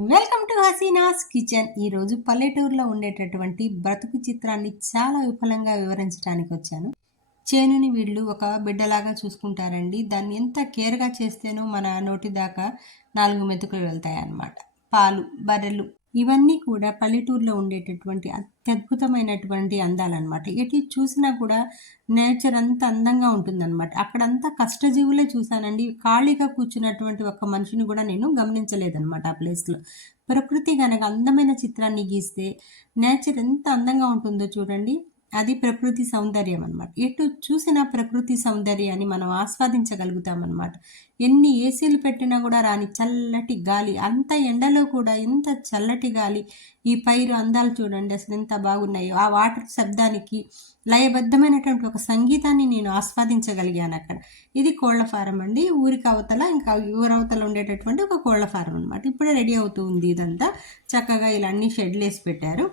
Welcome to Hasina's kitchen ఈరోజు పల్లెటూరులో ఉండేటటువంటి బ్రతుకు చిత్రాన్ని చాలా విఫలంగా వివరించడానికి వచ్చాను. చేనుని వీళ్ళు ఒక బిడ్డలాగా చూసుకుంటారండి. దాన్ని ఎంత కేర్గా చేస్తేనో మన నోటి దాకా నాలుగు మెతుకులు వెళ్తాయి అన్నమాట పాలు బర్రెలు ఇవన్నీ కూడా పల్లెటూరులో ఉండేటటువంటి అత్యద్భుతమైనటువంటి అందాలన్నమాట. ఎటు చూసినా కూడా నేచర్ అంత అందంగా ఉంటుందన్నమాట. అక్కడంతా కష్టజీవులే చూశానండి. ఖాళీగా కూర్చున్నటువంటి ఒక మనిషిని కూడా నేను గమనించలేదన్నమాట ఆ ప్లేస్లో. ప్రకృతి కనుక అందమైన చిత్రాన్ని గీస్తే నేచర్ ఎంత అందంగా ఉంటుందో చూడండి. అది ప్రకృతి సౌందర్యం అనమాట ఎటు చూసిన ప్రకృతి సౌందర్యాన్ని మనం ఆస్వాదించగలుగుతాం అనమాట ఎన్ని ఏసీలు పెట్టినా కూడా రాని చల్లటి గాలి అంత ఎండలో కూడా ఎంత చల్లటి గాలి ఈ పైరు అందాలు చూడండి అసలు ఎంత బాగున్నాయో. ఆ వాటర్ శబ్దానికి లయబద్ధమైనటువంటి ఒక సంగీతాన్ని నేను ఆస్వాదించగలిగాను అక్కడ. ఇది కోళ్ళ ఫారం అండి. ఊరికి అవతల ఇంకా ఊరవతల ఉండేటటువంటి ఒక కోళ్ళ ఫారం అనమాట ఇప్పుడే రెడీ అవుతూ ఉంది ఇదంతా. చక్కగా ఇలా అన్ని షెడ్లు వేసి పెట్టారు.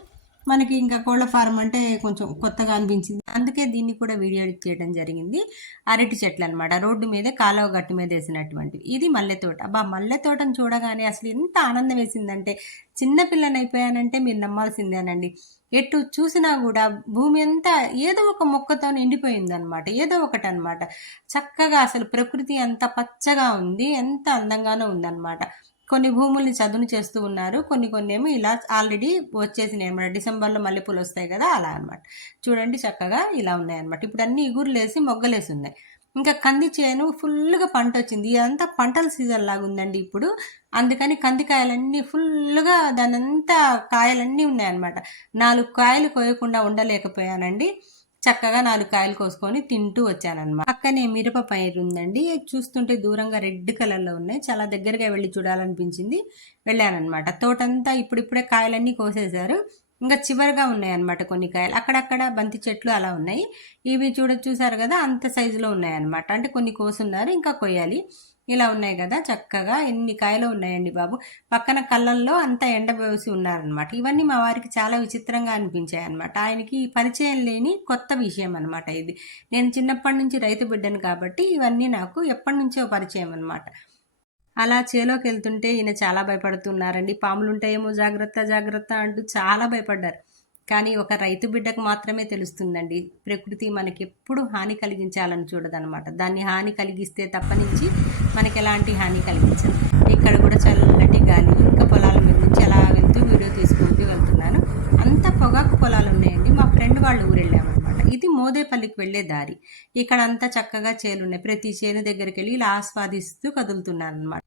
మనకి ఇంకా కోళ్ళ ఫారం అంటే కొంచెం కొత్తగా అనిపించింది. అందుకే దీన్ని కూడా వీడియో చేయడం జరిగింది. అరటి చెట్లు అనమాట రోడ్డు మీద కాలువ గట్టు మీద వేసినటువంటివి. ఇది మల్లె తోట. అబ్బా మల్లె తోటను చూడగానే అసలు ఎంత ఆనందం వేసిందంటే చిన్న అయిపోయానంటే మీరు నమ్మాల్సిందేనండి. ఎటు చూసినా కూడా భూమి అంతా ఏదో ఒక మొక్కతో నిండిపోయింది అనమాట ఏదో ఒకటి అనమాట చక్కగా అసలు ప్రకృతి అంత పచ్చగా ఉంది. ఎంత అందంగానో ఉందన్నమాట. కొన్ని భూముల్ని చదును చేస్తూ ఉన్నారు. కొన్ని కొన్ని ఏమో ఇలా ఆల్రెడీ వచ్చేసినాయి అనమాట డిసెంబర్లో మల్లెపూలు వస్తాయి కదా అలా అనమాట చూడండి చక్కగా ఇలా ఉన్నాయన్నమాట. ఇప్పుడు అన్ని ఇగురులేసి మొగ్గలేసి ఉన్నాయి. ఇంకా కంది చేను ఫుల్గా పంట వచ్చింది. ఇదంతా పంటల సీజన్ లాగా ఉందండి ఇప్పుడు. అందుకని కందికాయలన్నీ ఫుల్గా దానంతా కాయలన్నీ ఉన్నాయన్నమాట. నాలుగు కాయలు కోయకుండా ఉండలేకపోయానండి. చక్కగా నాలుగు కాయలు కోసుకొని తింటూ వచ్చానమాట పక్కనే మిరప పైరు ఉందండి. చూస్తుంటే దూరంగా రెడ్ కలర్లో ఉన్నాయి. చాలా దగ్గరగా వెళ్ళి చూడాలనిపించింది. వెళ్ళానమాట తోటంతా ఇప్పుడిప్పుడే కాయలన్నీ కోసేశారు. ఇంకా చివరిగా ఉన్నాయి అన్నమాట కొన్ని కాయలు. అక్కడక్కడ బంతి చెట్లు అలా ఉన్నాయి. ఇవి చూడ చూసారు కదా? అంత సైజులో ఉన్నాయన్నమాట. అంటే కొన్ని కోసున్నారు ఇంకా కొయ్యాలి. ఇలా ఉన్నాయి కదా చక్కగా ఎన్ని కాయలు ఉన్నాయండి బాబు. పక్కన కళ్ళల్లో అంతా ఎండబోసి ఉన్నారనమాట ఇవన్నీ మా వారికి చాలా విచిత్రంగా అనిపించాయి అనమాట ఆయనకి పరిచయం లేని కొత్త విషయం అనమాట ఇది. నేను చిన్నప్పటి నుంచి రైతు బిడ్డను కాబట్టి ఇవన్నీ నాకు ఎప్పటి నుంచో పరిచయం అనమాట అలా చేలోకి వెళ్తుంటే ఈయన చాలా భయపడుతున్నారండి. పాములు ఉంటాయేమో జాగ్రత్త జాగ్రత్త అంటూ చాలా భయపడ్డారు. కానీ ఒక రైతు బిడ్డకు మాత్రమే తెలుస్తుందండి. ప్రకృతి మనకెప్పుడు హాని కలిగించాలని చూడదనమాట దాన్ని హాని కలిగిస్తే తప్పనించి మనకి ఎలాంటి హాని కలిగించదు. ఇక్కడ కూడా చల్లటి గాలి ఇంకా పొలాల మీద నుంచి అలా వెళ్తూ వీడియో తీసుకుంటూ వెళ్తున్నాను. అంత పొగాకు పొలాలు ఉన్నాయండి. మా ఫ్రెండ్ వాళ్ళు ఊరు వెళ్ళామన్నమాట. ఇది మోదేపల్లికి వెళ్ళే దారి. ఇక్కడ అంతా చక్కగా చేలున్నాయి ప్రతి చేను దగ్గరికి వెళ్ళి ఇలా ఆస్వాదిస్తూ కదులుతున్నాను అనమాట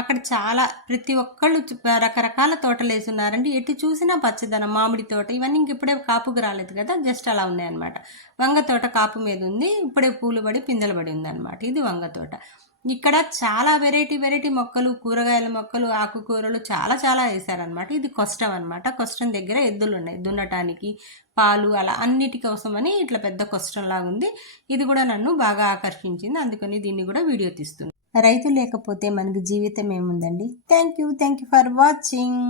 అక్కడ చాలా ప్రతి ఒక్కళ్ళు రకరకాల తోటలు వేసున్నారండి. ఎటు చూసినా పచ్చదనం మామిడి తోట ఇవన్నీ ఇంక ఇప్పుడే కాపుకు రాలేదు కదా జస్ట్ అలా ఉన్నాయన్నమాట. వంగ తోట కాపు మీద ఉంది ఇప్పుడే పూలు పడి పిందెలు పడి ఉందన్నమాట. ఇది వంగ తోట. ఇక్కడ చాలా వెరైటీ వెరైటీ మొక్కలు కూరగాయల మొక్కలు ఆకుకూరలు చాలా చాలా వేశారనమాట ఇది కష్టం అనమాట కష్టం దగ్గర ఎద్దులు ఉన్నాయి. దున్నటానికి పాలు అలా అన్నిటి కోసమని ఇట్లా పెద్ద కష్టంలాగా ఉంది ఇది కూడా నన్ను బాగా ఆకర్షించింది. అందుకని దీన్ని కూడా వీడియో తీస్తుంది రైతు లేకపోతే మనకు జీవితం ఏముందండి? Thank you thank you for watching